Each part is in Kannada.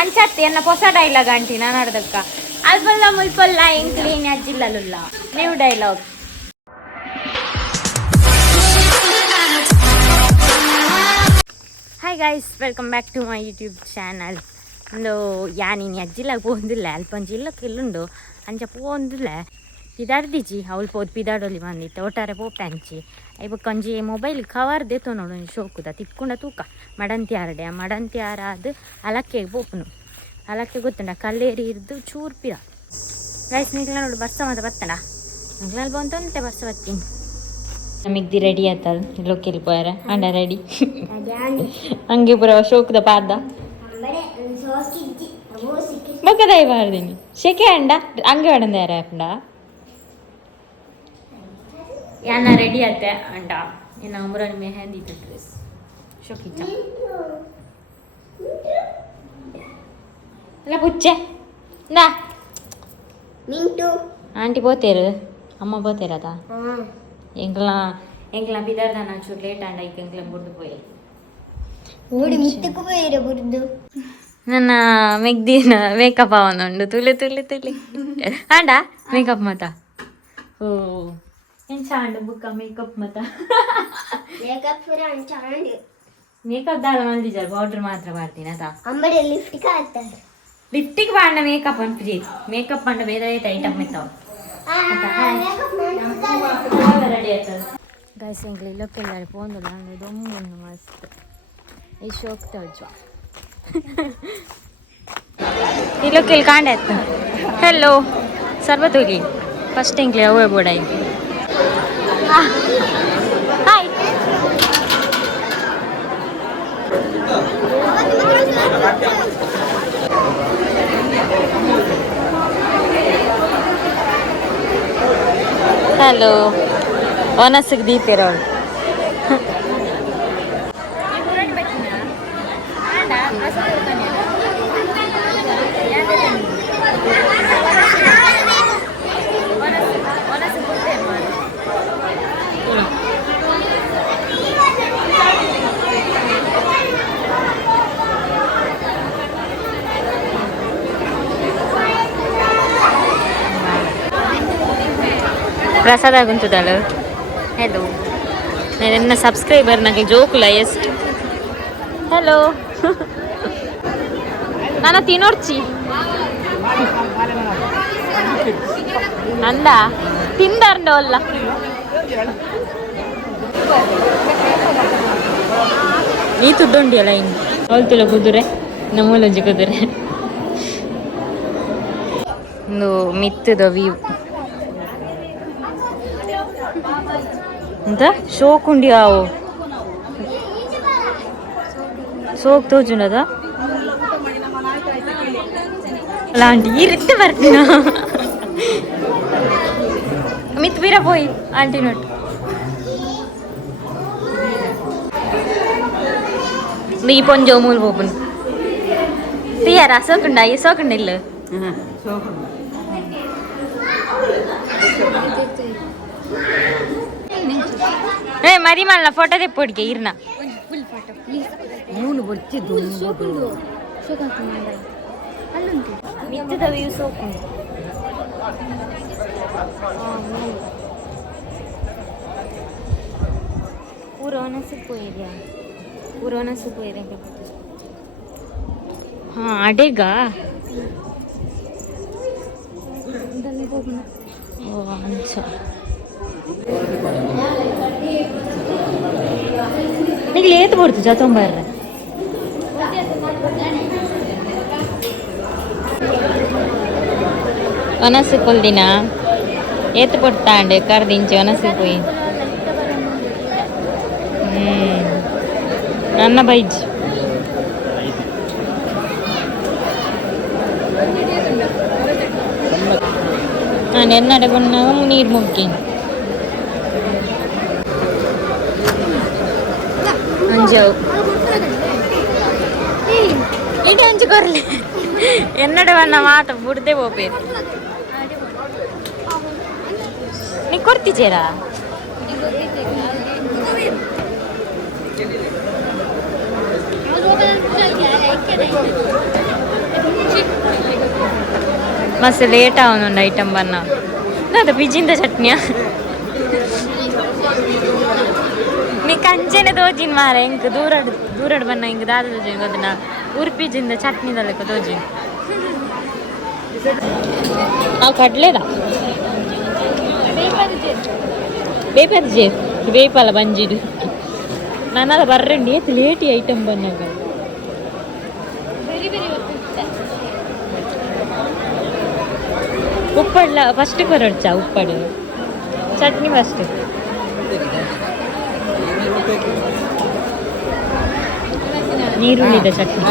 ಅಂಚತ್ತಿ ಎನ್ನ ಹೊಸ ಡೈಲಾಗ್ ಆಂಟಿ ನಾನು ಆಡ್ದಕ್ಕ ಅಲ್ಪಲ್ಲ ಮುಲ್ಪಲ್ಲ ಎಂಕ್ಲೀನ್ ಅಜ್ಜಿಲ್ಲಲ್ಲ new dialogue. Hi guys, welcome back to my YouTube channel. ಒಂದು ಯಾನೀನಿ ಅಜ್ಜಿಲ್ಲ పోందిలే ಅಲ್ಪಂಜಿಲ್ಲಕ್ಕೆ ಇಲ್ಲುಂಡು ಅಂಚ పోందిలే ಪಿದಾಡ್ದಿಜಿ ಅವಳು ಪೋದು ಪಿದಾಡೋಲಿ ಬಂದಿತ್ತು ಒಟ್ಟಾರೆ ಪೋಪಂಚಿ ಇವಾಗ ಕಂಜಿ ಮೊಬೈಲ್ ಕವರ್ ದೇತೋ ನೋಡು ಶೋಕುದ ತಿಕ್ಕೊಂಡ ತೂಕ ಮಡಂತಿ ಆರಡೆ ಆ ಮಡಂತಿ ಆರಾದು ಅಲಕ್ಕೆಗೆ ಪೋಪುನು ಅಲಕ್ಕೆ ಗೊತ್ತುಂಡ ಕಲ್ಲೇರಿ ಇರ್ದು ಚೂರು ಪಿರ ಗೈಸ್ ನಿಗ್ಲ ನೋಡು ಬರ್ಸ ಮತ್ತೆ ಬತ್ತಡ ನಿಗ್ಲಲ್ಲಿ ಬಂತಂತೆ ಬರ್ಸ ಬತ್ತೀನಿ. ಮಿಗ್ದಿ ರೆಡಿ ಆಯ್ತಲ್ ಲೋಕೆಲ್ ಪೋಯಾರ ಅಂಡ ರೆಡಿ ಹಂಗೆ ಪುರ ಶೋಕದ ಪಾದ ಬೊಕ್ಕದಾಯಿ ಬಾರ್ದಿನಿ ಶೆಕೆ ಅಂಡ ಹಂಗೆ ಹೊಡಂದ ಯಾರ ಅಂಡ ಯಾನ ರೆಡಿ ಆತೆ ಅಂಡ ಇನ್ನು ಅಮರನ್ ಮೆಹಂದಿ ಡ್ರೆಸ್ ಶೋಕಿಚ್ಚ ಅಲ್ಲ ಪುಚ್ಚೆ ನಾ ಮಿಂಟು ಆಂಟಿ போತೇರು ಅಮ್ಮ போತೇರத எங்கெல்லாம் பிதார் தான் நான் லேட் ஆண்டா இப்போ எங்களை கொண்டு போய் ஓடி மித்துக்கு போயிரு புரிது ನನ್ನ ಮೆಗ್ದಿನ ಮೇಕಪ್ ಅವನುಂಡು ತುಳಿ ತುಳಿ ತುಳಿ ಆಂಡ ಮೇಕಪ್ ಮತ ಓ ಏನು ಚಾಂಡು ಬುಕ್ಕ ಮೇಕಪ್ ಮತ ಮೇಕಪ್ ಚಾಂಡು ಮೇಕಪ್ ದಾಳ ಮಂದಿಜಾರು ಪೌಡ್ರ್ ಮಾತ್ರ ಮಾಡ್ತೀನಿ ಅದ ಅಂಬಡಿ ಲಿಫ್ಟಿಗೆ ಹಾಕ್ತಾರೆ ಲಿಫ್ಟಿಗೆ ಬಾಂಡ ಮೇಕಪ್ ಅನ್ಪಿ ಮೇಕಪ್ ಅಂಡ ಬೇರೆ ಐಟಮ್ ಇರ್ತಾವ ರೆಡಿ ಆಯ್ತದ ಗೈಸ್ ಎಂಗ್ಲಿ ಇಲ್ಲೊಕ್ಕೆಲ್ಲಾರಿ ಪೋಂದಿಲ್ಲ ಅಂದ್ರೆ ದೊಮ್ಮನ್ನು ಮಸ್ತ್ ಇಷ್ಟು ಹೋಗ್ತಾವ ಜ್ವಾ ಇಲ್ಲೊಕ್ಕೆಲ್ಲಿ ಕಾಂಡಾಯ್ತು ಹೆಲೋ ಸರ್ಬತ್ ಹೋಗಿ ಫಸ್ಟ್ ಎಂಗ್ಲಿ ಅವೇ ಬೋಡ ಹಾಯ್ ಹಲೋ ಒನಸಿಗೆ ದೀತಿರೋಳು ಪ್ರಸಾದ ಆಗುಂತದಳು. ಹಲೋ ನನ್ನ ಸಬ್ಸ್ಕ್ರೈಬರ್ ನನಗೆ ಜೋಕುಲ ಎಷ್ಟು ಹಲೋ ನಾನು ತಿನ್ನೋಡ್ಚಿ ಅಂದ ತಿಂದಾರ್ಂಡೋ ಅಲ್ಲ ನೀ ತುಡ್ಡೊಂಡಿಯಲ್ಲ ಇನ್ನು ಅವಳು ತುಳ ಕುದುರೆ ನಮ್ಮೂಲಂಜಿ ಕುದುರೆ ಒಂದು ಮಿತ್ತದ ವ್ಯೂ ಅಂತ ಶೋಕುಂಡಿ ಆವು ಸೋಕ್ ತೋಜುಂಡದ ಅಲ್ಲ ಆಂಟಿ ಈ ರೀತಿ ಬರ್ತೀನ ಮಿತ್ ಬೀರ ಪೋಯಿ ಆಂಟಿ ನೋಟ್ ಈ ಪೊಂಜೋ ಮೂಲ್ ಪೋಪುನ್ ತೀಯಾರ ಸೋಕುಂಡ ಈ ಸೋಕುಂಡ ಇಲ್ಲ ಏ ಮರಿ ಮಲ್ಲ ಫೋಟೋ ತೆಪ್ಪೊಡ್ಗೆ ಇರ್ನ ಮಿತ್ತದ ವ್ಯೂ ಸೋಕುಂಡು ಪೂರವನಸಿಗೆ ಪೋಯಿದ್ಯಾ ಪೂರವನಸಿಗೆ ಪೋಯಿದ್ಯಾ ಹಾಂ ಅಡೆಗ ಓ ಅಂಚ ನಿಗ್ಲಿ ಏತ್ ಕೊಡ್ತು ಜತೊಂಬರ್ರ ಒನಸಿ ಕೊಲ್ದಿನ ಏತ್ ಕೊಡ್ತಾಂಡೆ ಕರ್ದಿಂಚಿ ಒನಸಿ ಪೋಯಿ ನನ್ನ ಬೈಜ್ ನಾನು ಎನ್ನಡೆ ಬಂದಾಗ ನೀರು ಮುಗ್ಗೇನು ಅಂಜವು ಇಡೀ ಅಂಜು ಕೊರ್ಲಿ ಎನ್ನಡೆ ಬಣ್ಣ ಮಾತ ಬುಡ್ದೆ ಹೋಗ್ಬೇಕು ನೀ ಕೊಡ್ತಿದ್ದೀರಾ ಮಸ್ತ್ ಲೇಟ್ ಅವನೊಂದು ಐಟಮ್ ಬನ್ನ ಅದು ಬಿಜಿಂದ ಚಟ್ನಿಯ ನೀ ಕಂಚೆನೆ ತೋಜಿನ್ ಮಾರ ಇಂಕ ದೂರಡ್ ಬನ್ನ ಇಂಕ ದಾದ ತೋಜಿ ಗೊತ್ತನ ಉರ್ಪಿಜಿಂದ ಚಟ್ನಿದಲ್ಲಕ ತೋಜಿ ನಾವು ಕಡ್ಲೆದ ಬೇಪರ್ಜೆ ಬೇಪಲ್ಲ ಬಂಜಿಡು ನಾನಲ್ಲ ಬರ್ರಂಡಿ ಏತು ಲೇಟಿ ಐಟಮ್ ಬಂದಾಗ ಉಪ್ಪಡ್ಲ ಫಸ್ಟ್ ಕೊರಡ್ಚ ಉಪ್ಪಡು ಚಟ್ನಿ ಫಸ್ಟ್ ನೀರುಳ್ಳಿದ ಚಟ್ನಿ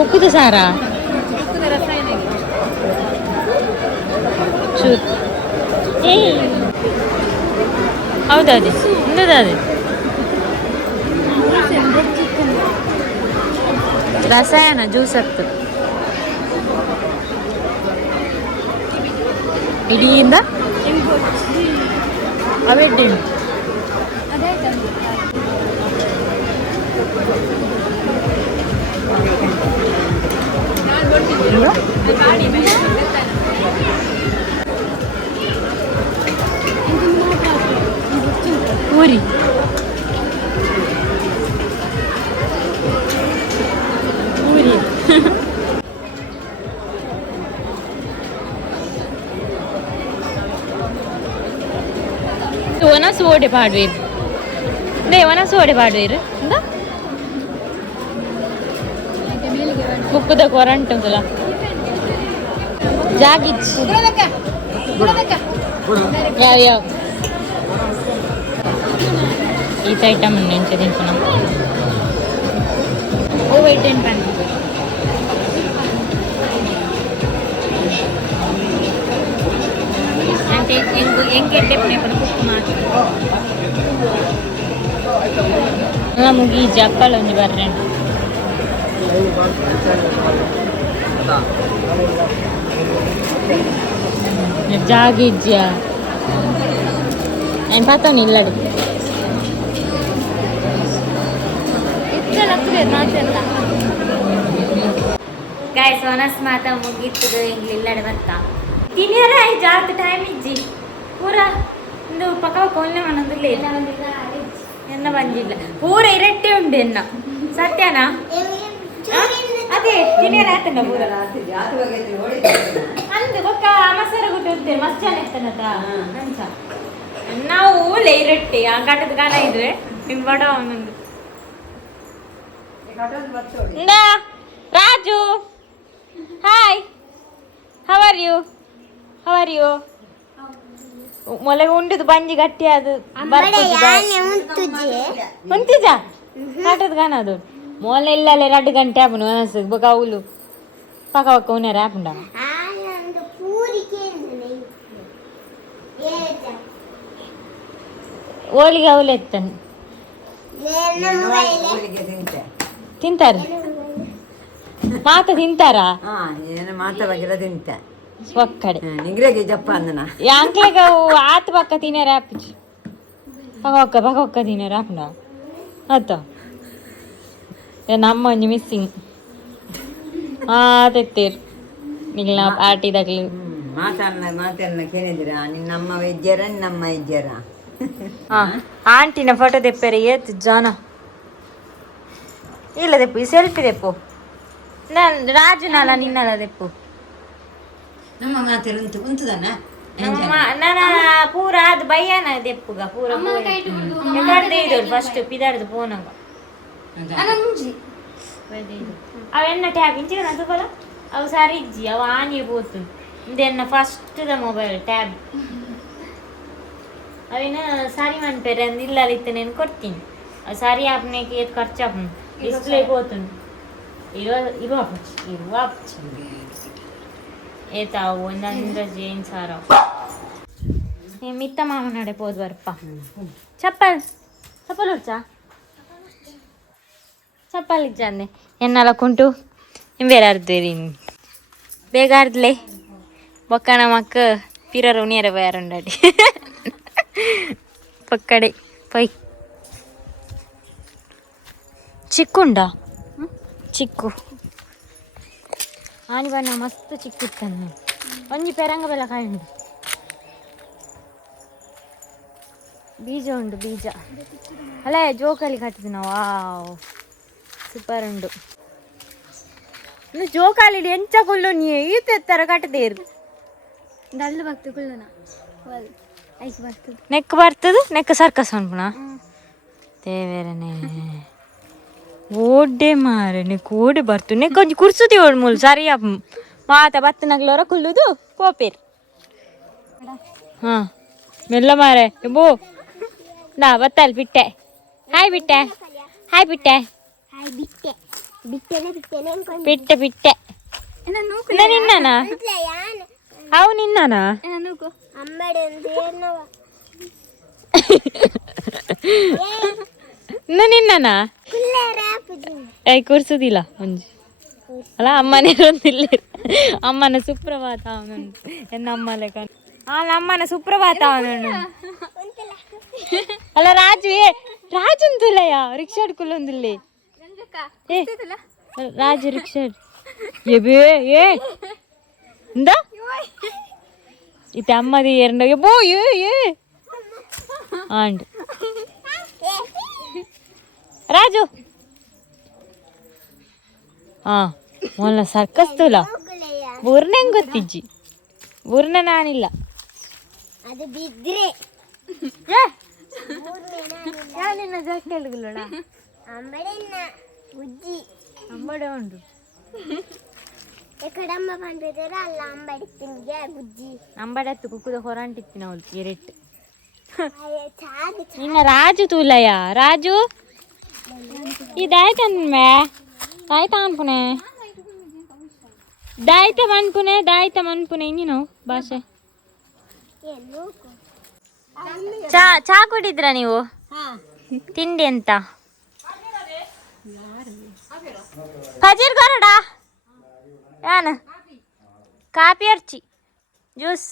ಉಕ್ಕುದ ಸಾರ ಚೂರ್ ಹೌದೌದು ಇಂದದು ರಸಾಯನ ಜ್ಯೂಸ್ ಹತ್ತು ಇಡಿಯಿಂದ ಅವೆಡ್ಡಿ ಪೂರಿ ಪೂರಿ ಒನ ಸೋಡೆ ಪಾಡ್ವೇರು ದೇ ಒನ ಸೋಡೆ ಪಾಡ್ವೇರು ಬುಕ್ಕದ ಕೊರಂಟ್ ಉಂಟಲ್ಲ ಜಾಗಿಚ್ ಯಾವ ಈತ ಐಟಮ್ ನೆಂಚೆ ತಿನ್ಕೋಣ ಓ ವೆಯ್ಟ್ ಅಂಡ್ ಪ್ಯಾನ್ అంటే ఎంకెట్టే పని కుక్ ಮಾಡಿ ನಮಗೆ ಈ ಜಪ್ಪಲ್ ಒಂದು ಬರ್ರೆ ಜಾಗಿಜ್ಜ ನಾನು ಪಾತವನು ಇಲ್ಲಡು गाइस वनस माता मुगीतದು ಇಂಗ್ಲಿಲ್ಲಡೆ ಬರ್ತಾ ತಿನಿಯರ ಐ ಜಾತ್ ಟೈಮ್ ಇಜ್ಜಿ ಪೂರಾ ಇಂದು ಪಕ್ಕ ಕೊನ್ನೆ ಮನಂದಿಲ್ಲ ಎನ್ನ ಬಂದಿಲ್ಲ ಪೂರ ಇರಟ್ಟೆ ಉಂಡು ಎನ್ನ ಸತ್ಯನಾ ಅದೇ ತಿನಿಯರ ಆತನ ಪೂರ ಅಂದು ಬೊಕ್ಕ ಮಸರ ಗುಟ್ಟುತ್ತೆ ಮಸ್ತ್ ಜನ ಇರ್ತನತ ಅಂಚ ನಾವು ಊಳೆ ಇರಟ್ಟೆ ಆ ಘಟದ ಗಾನ ಇದ್ವೆ ನಿಮ್ಮ ಬಡ ಅವನೊಂದು Raju, hi. How are you? How are you? ಮೊಲೆಗೆ ಉಂಡಿದು ಬಂಜಿ ಗಟ್ಟಿ ಅದು ಮುಂತಿಜ ಕಾಟದ ಗಾನ ಅದು ಮೊಲೆ ಇಲ್ಲಲ್ಲ 2 ಗಂಟೆ ಆಪುನು ಅನಸು ಬೊಕ ಅವಳು ಪಕ್ಕ ಪಕ್ಕ ಉನ್ಯಾರ ಆಪುಂಡ ಓಲಿಗೆ ಅವಳು ಎತ್ತನು ತಿಂತಾರೆ ಮಾತ ತಿಂತಾರಾ ಮಾತಾಡೋಕೆಲ್ಲ ತಿಂತೆ ಒಕ್ಕಡೆ ನಿಂಗ್ರೆಗೆ ಜಪ್ಪ ಅಂದನ ಯಾಂಕ್ಲೆಗ ಆತ ಪಕ್ಕ ತಿನ್ಯಾರ ಆಪಿಚು ಪಕ್ಕ ತಿನ್ಯಾರ ಆಪುಂಡ ಆತ ನಮ್ಮ ಒಂಜಿ ಮಿಸ್ಸಿಂಗ್ ಮಾತೆತ್ತೇರು ನಿಲ್ಲ ಪಾರ್ಟಿದಾಗ್ಲಿ ಮಾತಾಡನ್ನ ಕೇಳಿದಿರ ನಿನ್ನಮ್ಮ ವೈದ್ಯರ ನಮ್ಮ ವೈದ್ಯರ ಆಂಟಿನ ಫೋಟೋ ತೆಪ್ಪರೆ ಏತ್ ಜನ ಇಲ್ಲ ತೆಪ್ಪು ಈ ಸೆಲ್ಫಿ ತೆಪ್ಪು ನಾನು ರಾಜುನಲ್ಲ ನಿನ್ನಲ್ಲ ತೆಪ್ಪು ನಮ್ಮ ಮಾತೆಲ್ಲ ಉಂಟು ಉಂಟುದನ್ನ ನನ್ನ ಪೂರ ಅದು ಬಯ್ಯನ ತೆಪ್ಪುಗ ಪೂರ ಫಸ್ಟ್ ಪಿದಾರ್ದು ಫೋನಗ ಅವೆನ್ನ ಟ್ಯಾಬ್ ಇಂಚಿನ ತಗೊಳ ಅವು ಸಾರಿ ಇಜ್ಜಿ ಅವು ಆನಿಗೆ పోతుంది ಇದೆನ್ನ ಫಸ್ಟ್ ದ ಮೊಬೈಲ್ ಟ್ಯಾಬ್ ಅವೇನ ಸಾರಿ ಮನ್ಪೇರೆ ಇಲ್ಲ ಇತ್ತು నేను ಕೊಡ್ತೀನಿ ಸಾರಿ ಆಪ್ನೇಗೆ ಏತ್ ಖರ್ಚು ಆಪುನು ಡಿಸ್ಪ್ಲೇ పోతుంది ಇರುವ ಏತಾ ಒಂದೊಂದು ಜೇನ್ ಸಾರ ಮಿತ್ತ ಮಾಮ ನಡೆ ಪೋದ್ ಬರ್ಪ ಚಪ್ಪಲ್ ಉಡ್ಚಾ ಚಪ್ಪಲ್ ಇಜ್ಜಂದೆ ಎನ್ನಲ ಕುಂಟು ಬೇರೆ ಅರ್ದೇರಿ ಬೇಗ ಅರ್ದ್ಲೆ ಬೊಕ್ಕ ನಮಕ್ಕ ಪಿರರು ಉಣಿಯರ ಬೇರುಂಡಾಡಿ ಪಕ್ಕಡೆ ಪೈ ಚಿಕ್ಕುಂಡ ಚಿಕ್ಕು ಆನಿ ಬಣ್ಣ ಮಸ್ತ್ ಚಿಕ್ಕಿತ್ತನ್ನು ಒಂಜಿ ಪೆರಂಗ ಬೆಲ್ಲ ಕಾಯುಂಡು ಬೀಜ ಉಂಡು ಬೀಜ ಅಲ್ಲೇ ಜೋಕಾಲಿ ಕಟ್ಟಿದ್ವಿ ನಾವು ವಾವ್ ಸೂಪರ್ ಉಂಡು ಇನ್ನು ಜೋಕಾಲಿ ಎಂಚ ಕುಲ್ಲು ನೀ ಈತ ಎತ್ತರ ಕಟ್ಟದೇರು ಡಲ್ಲು ಬರ್ತು ಕುಳ್ಳನ ಐಸ್ ಬರ್ತದೆ ನೆಕ್ ಬರ್ತದೆ ನೆಕ್ ಸರ್ಕಸ್ ಅನ್ಪುಣ ದೇವೇರನೇ ಓಡೆ ಮಾರೆ ನೆಕ್ ಓಡೆ ಬರ್ತು ನೆಕ್ ಒಂಜಿ ಕುರ್ಸುದಿ ಓಡ್ ಮೂಲು ಸರಿಯ ಮಾತ ಬತ್ತನಗ್ಲೋರ ಕುಲ್ಲುದು ಪೋಪೇರ್ ಹಾಂ ಮೆಲ್ಲ ಮಾರೆ ಬೋ ನಾ ಬತ್ತಲ್ ಬಿಟ್ಟೆ ಹಾಯ್ ಬಿಟ್ಟೆ ಹಾಯ್ ಬಿಟ್ಟೆ ಹಾಯ್ ಬಿಟ್ಟೆ ಬಿಟ್ಟೆನೆ ಬಿಟ್ಟೆನೆ ಬಿಟ್ಟೆ ಬಿಟ್ಟೆ ನಿನ್ನನಾ ಅವು ನಿನ್ನನಾ ಅಮ್ಮಡೆ ಏನವ ನಿನ್ನನಾ ಏಯ್ ಕೂರ್ಸುದಿಲ್ಲ ಒಂಜಿ ಅಲ್ಲ ಅಮ್ಮನೇ ಒಂದಿಲ್ಲ ಅಮ್ಮನ ಸುಪ್ರಭಾತ ಅವನುಂಟು ಎನ್ನ ಅಮ್ಮ ಲೆಕ್ಕ ಅಮ್ಮನ ಸುಪ್ರಭಾತ ಅವನುಂಟು ಅಲ್ಲ ರಾಜು ರಾಜು ಅಂತಲಯ್ಯ ರಿಕ್ಷಾ ಹಿಡ್ಕೊಳ್ಳೊಂದಿಲ್ಲಿ ಏ ರಾಜು ರಿಕ್ಷಾ ಏ ಬೇ ಏ ಇಂದ ಇತ್ತೆ ಅಮ್ಮದಿ ಎರಡೋಗೆ ಬೋ ಏ ಆಂಡ್ ರಾಜು ಹಾಂ ಮೊನ್ನೆ ಸರ್ಕಸ್ ತುಲ ಬೂರ್ನ ಹೆಂಗೆ ಗೊತ್ತಿಜ್ಜಿ ಬೂರ್ನ ನಾನಿಲ್ಲ ಅದು ಬಿದ್ರೆ ನಿನ್ನ ಜಾಸ್ತಿ ಹೇಳಿಲ್ಲ ಅಂಬಡೆ ಉಜ್ಜಿ ಅಮ್ಮಡೆ ಉಂಟು ಎಕಡಮ್ಮ ಬಂದಿದ್ದೀರ ಅಲ್ಲ ಅಂಬಡಿ ತಿನ್ಗೆ ಬುಜ್ಜಿ ಅಂಬಡೆ ಹತ್ತು ಕುಕ್ಕುದ ಹೊರಂಟಿತ್ತಿನ ಅವಳು ಎರೆಟ್ಟು ಚಾದು ನಿನ್ನ ರಾಜು ತೂಲಯ್ಯ ರಾಜು ಇದಾಯ್ತನ್ಮೆ ದಾಯ್ತ ಅನ್ಪುನೆ ದಾಯ್ತ ಮನ್ಪುನೆ ಇನ್ನೇನು ಭಾಷೆ ಚಾ ಕುಡಿದ್ರ ನೀವು ತಿಂಡಿ ಅಂತ ಫಜೀರ್ ಕೊರಡ ಏನು ಕಾಪಿ ಅರ್ಚಿ ಜ್ಯೂಸ್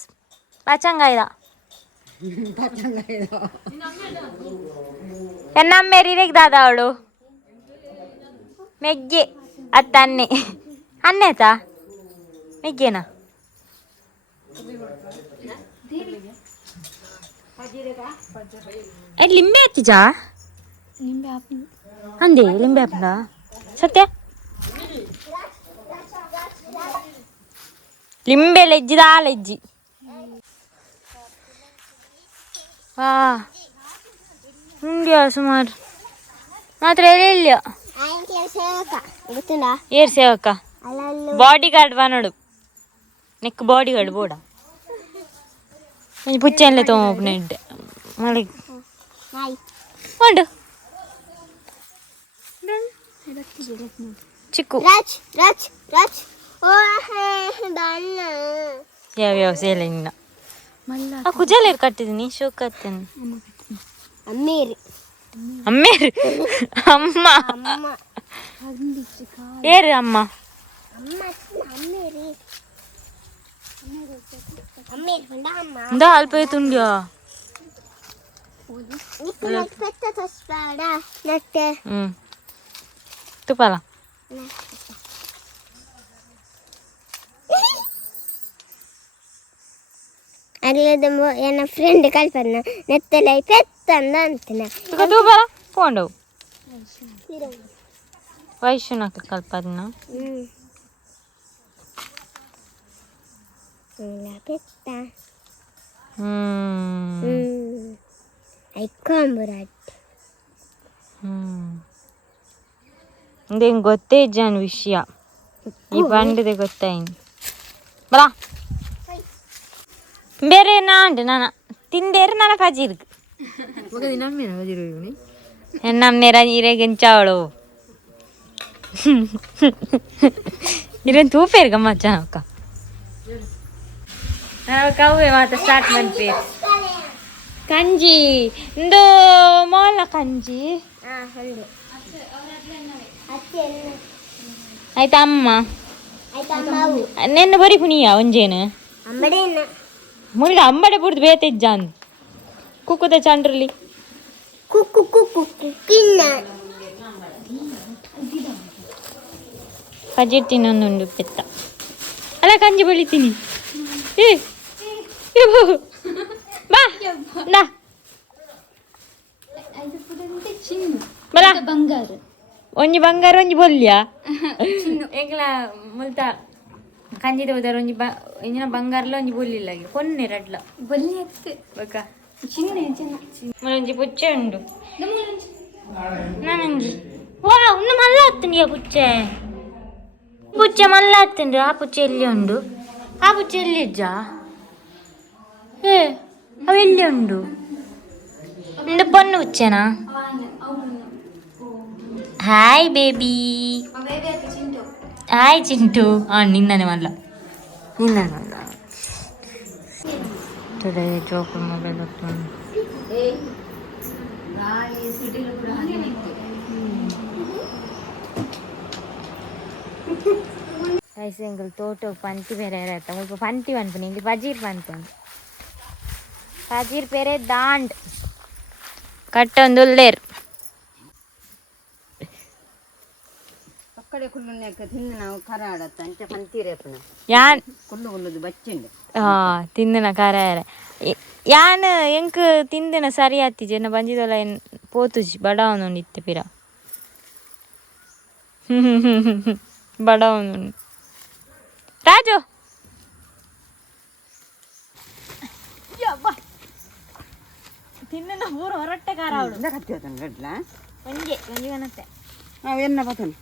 ಪಚಂಗಾಯ್ದ ಎನ್ನಮ್ಮೇರಿರೆಗ್ ದಾದ ಅವಳು ಮೆಗ್ಗೆ ಅತ್ತ ಅನ್ನೇತಾ ಮೆಗ್ಗೆನಾ ಲಿಂಬೆ ಎತ್ತಿಜಾ ಅಂದೆ ಲಿಂಬೆ ಹಾಪಂಡ ಸತ್ಯ ಲಿಂಬೆ ಲೆಜ್ಜಿದ ಲೆಜ್ಜಿ ವಾ ಉಂಡ್ಯಾ ಸುಮಾರು ಮಾತ್ರ ಇಲ್ಲ ಗೊತ್ತುಂಡಾ ಏರ್ ಸೇವಕ ಬಾಡಿ ಗಾರ್ಡ್ ಬನ್ನೋಡು ನೆಕ್ ಬಾಡಿ ಗಾರ್ಡ್ ಬೋಡ ಪುಚ್ಚೆಲ್ಲ ತೊಗೊಂಡು ಇಡ್ಡೆ ಮಳೆ ಉಂಡು ಚಿಕ್ಕು ರಾಜ್ ರಾಜ್ ರಾಜ್ ಓ ಬಣ್ಣ ಯಾವ್ಯಾವ ಸೇಲೆ ಇನ್ನ ಆ ಕುಜಾಲೇರು ಕಟ್ಟಿದ್ದೀನಿ ಶೋಕತ್ತೇನೆ ಅಮ್ಮೇರಿ ಅಮ್ಮೇರು ಅಮ್ಮ ಅಮ್ಮ ಏರು ಅಮ್ಮ ಅಮ್ಮ ಅಮ್ಮೇರಿ ಅಮ್ಮೇರಿ ಬಂದ ಅಮ್ಮ ಇಂದ ಅಲ್ಪ ತುಂಡ್ಯಾ ఇప్పుడు పెద్ద తస్పాడా నట్టే ತುಪ್ಪಲ ಅಲ್ಲದಮ್ಮ ನನ್ನ ಫ್ರೆಂಡ್ ಕಲ್ಪನ್ನ ನೆತ್ತಲೆ ಪೆತ್ತಂದ ಅಂತಾನೆ ತುಪ್ಪಲ ಪೋಂಡವು ವೈಶ್ವನಾಕ ಕಲ್ಪನ್ನ ಪೆತ್ತ ಇಂದೇನು ಗೊತ್ತೇ ಇಜ್ಜಾನ ವಿಷಯ ಈ ಪಂಡದೆ ಗೊತ್ತಾಯಿನ್ ಬಲಾ ಬೇರೆ ನಾಂಡು ನಾನು ತಿಂದೇರು ನನ್ನ ಫಜೀರ್ಗೆ ನಮ್ಮೇರ ಇರೆಗೆಂಚಾವಳು ಇರೇನು ತೂಪೇರು ಗಮ್ಮಚ್ಚ ಅಕ್ಕ ಕವ್ವೆ ಮಾತ್ರ ಸ್ಟಾರ್ಟ್ ಮಾಡ್ತೀವಿ ಕಂಜಿ ಇಂದು ಮೊಲ ಕಂಜಿ ಆಯ್ತಾ ಅಮ್ಮ ನೆನ್ನೆ ಬರೀ ಪುನಿಯ ಒಂಜೇನು ಅಂಬಡೆ ಮುಲ್ಗ ಅಂಬಡೆ ಬುಡ್ದು ಬೇತೆ ಇಜ್ಜಾನ್ ಕುಕ್ಕುದ ಚಂಡ್ರಲ್ಲಿ ಕುಕ್ಕು ಕುಕ್ಕು ಕುಕ್ಕಿನ್ನ ಪಜಿರ್ ತಿನ್ನೊಂದುಂಡು ಪೆತ್ತ ಅಲ್ಲ ಕಂಜಿ ಬೆಳಿತೀನಿ ಏ ಬಾ ನಾ ಬಲ ಬಂಗಾರ ಒಂಜಿ ಬಂಗಾರ ಒಂಜಿ ಬೊಲ್ಯ ಎಂಗ್ಲ ಮುಲ್ತ ಕಂಜಿದ ಹೋದಾರ ಒಂಜಿ ಇಂಜಿನ ಬಂಗಾರಲ ಒಂಜಿ ಬೊಲ್ಲಿಲ್ಲ ಕೊನ್ನೆ ರಡ್ಲ ಬಲ್ಲಿ ಅತ್ತೆ ಬೇಕಾ ಚಿನ್ನ ಒಂಜಿ ಪುಚ್ಚೆ ಉಂಡು ನಾನಂಜಿ ವಾ ಉನ್ನ ಮಲ್ಲ ಹತ್ತನಿಯ ಪುಚ್ಚೆ ಪುಚ್ಚೆ ಮಲ್ಲ ಹತ್ತಂಡು ಆ ಪುಚ್ಚೆ ಎಲ್ಲಿ ಉಂಡು ಆ ಪುಚ್ಚೆ ಎಲ್ಲಿ ಇಜ್ಜ ಏ ಅವು ಎಲ್ಲಿ ಉಂಡು ಒಂದು ಪೊನ್ನು ಪುಚ್ಚೆನಾ ಹಾಯ್ ಬೇಬಿ ಹಾಯ್ ಚಿಂಟು ನಿನ್ನನೆ ಮಲ್ಲ ನಿನ್ನನೆ ಮಲ್ಲ ಜೋಕು ಮೊಬೈಲ್ ಐಸೆಂಗಲ್ ತೋಟ ಪಂತಿ ಬೇರೆ ಇರತ್ತ ಮುಲ್ಪ ಪಂತಿ ಪನ್ಪುನಿ ಇಲ್ಲಿ ಪಜೀರ್ ಪಂತಂದು ಪಜೀರ್ ಬೇರೆ ದಾಂಡ್ ಕಟ್ಟೊಂದು ಉಲ್ಲೇರ್ ಕಡೆ ಕುಳ್ಳುನ್ಯಾಕ ತಿಂದು ನಾವು ಖರ ಆಡತ್ತ ಅಂಚ ಪಂತೀರೇಪನ ಯಾನ್ ಕುಳ್ಳುದು ಬಚ್ಚಂಡು ತಿಂದಿನ ಖಾರ ಯಾನ್ ಎಂಕ್ ತಿಂದಿನ ಸರಿ ಆತಿಜೆ ನಾ ಬಂದಿದ್ದಲ್ಲ ಏನು ಪೋತುಜಿ ಬಡವನುಂಡಿತ್ತೆ ಪಿರ ಬಡವನು ರಾಜು ತಿನ್ನ ಊರು ಹೊರಟ್ಟೆ ಖಾರ ಅವಳು ಕತ್ತಿ ಗಡ್ಲ ಒಂಜೆ ಒಂಜಿ ಬನತ್ತೆ ನಾವು ಎನ್ನ ಬತನು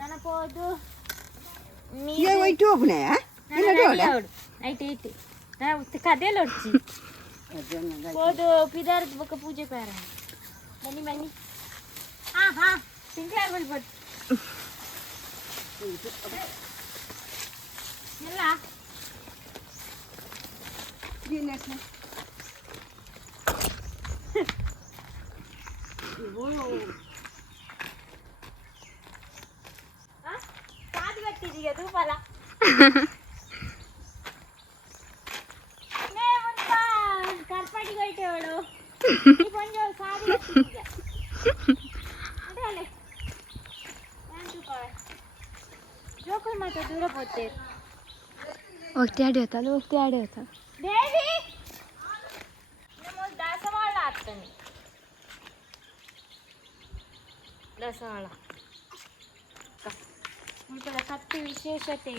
ನನಪೋದು ವೈಟ್ ಹೋಗ್ನೆ ಐಟಿ ಐಟಿ ಕದೇಲಿ ಹೊಡ್ಚಿ ಹೋದು ಪಿದಾರದ ಬೊಕ್ಕ ಪೂಜೆ ಪ್ಯಾರ ಬನ್ನಿ ಬನ್ನಿ ಹಾ ಸಿಂಕ್ಲಾರ್ ಬರ್ಬೋದು ಎಲ್ಲ ಕಾದು ಕಟ್ಟಿದೀಗ ತೂಪಲ ಕರ್ಪಾಟಿ ಕೊಯ್ಟೆ ಅವಳು ಕೊಂಚ ಸಾದಿ ಕಟ್ಟಿದೀಗ ಜೋಕುಲ್ ಮಾತ್ರ ದೂರ ಪೋತೆ ಹೋಗ್ತಿ ಆಡಿಯೋತ ಬೇಬಿ ನಮ್ಮ ದಾಸವಾಳ ಆಗ್ತಾನೆ ದಾಸವಾಳ ಮುಲ್ಪದ ಕತ್ತಿ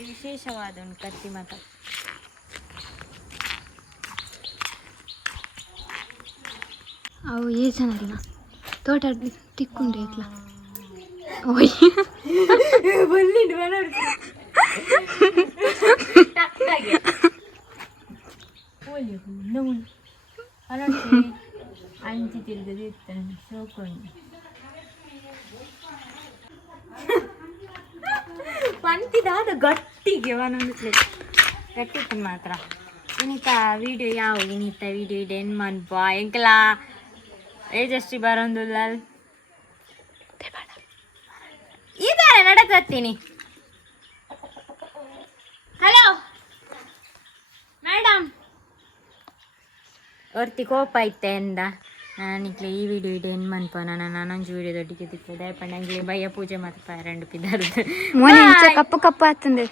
ವಿಶೇಷವಾದ ಉಂಟು ಕತ್ತಿ ಮಾತ್ರ ಅವು ಏಜನಲ್ಲ ತೋಟ ತಿಕ್ಕೊಂಡ್ರೆ ಇತ್ಲ ಓಯ್ ಬಲ್ಲಿಂಡು ಅಂಚಿ ತಿರುಗದು ಇರ್ತಾನೆ ಸೋಕೊಂಡು ಪಂತಿದಾದ ಗಟ್ಟಿಗೆ ಒಂದೊಂದು ಪ್ಲೇಟ್ ಗಟ್ಟಿತ್ತು ಮಾತ್ರ ಇನ್ನಿತ ವಿಡಿಯೋ ಯಾವ ಇನ್ನಿತ ವಿಡಿಯೋ ಇದೆ ಏನು ಮನ್ಪ ಎಂಕಲ ಏಜಸ್ಟಿ ಬರೋಂದಿಲ್ಲ ಇದಾರೆ ನಡಕತ್ತೀನಿ ಹಲೋ ಮೇಡಮ್ ಒರ್ತಿ ಕೋಪ ಐತೆ ಅಂದ ನಾನಿಕ್ಲೆ ಈ ವಿಡಿಯೋ ಇದೆ ಏನು ಮನ್ಪ ನಾನೊಂದು ವಿಡಿಯೋ ದೊಡ್ಡಿಗೆ ತಿಕ್ಕು ದಯಪಂಡು ನಂಗೆ ಭಯ ಪೂಜೆ ಮತ್ತೆ 2 ಪಿದಾರ್ದು ಕಪ್ಪು ಕಪ್ಪು ಆತಂದೆ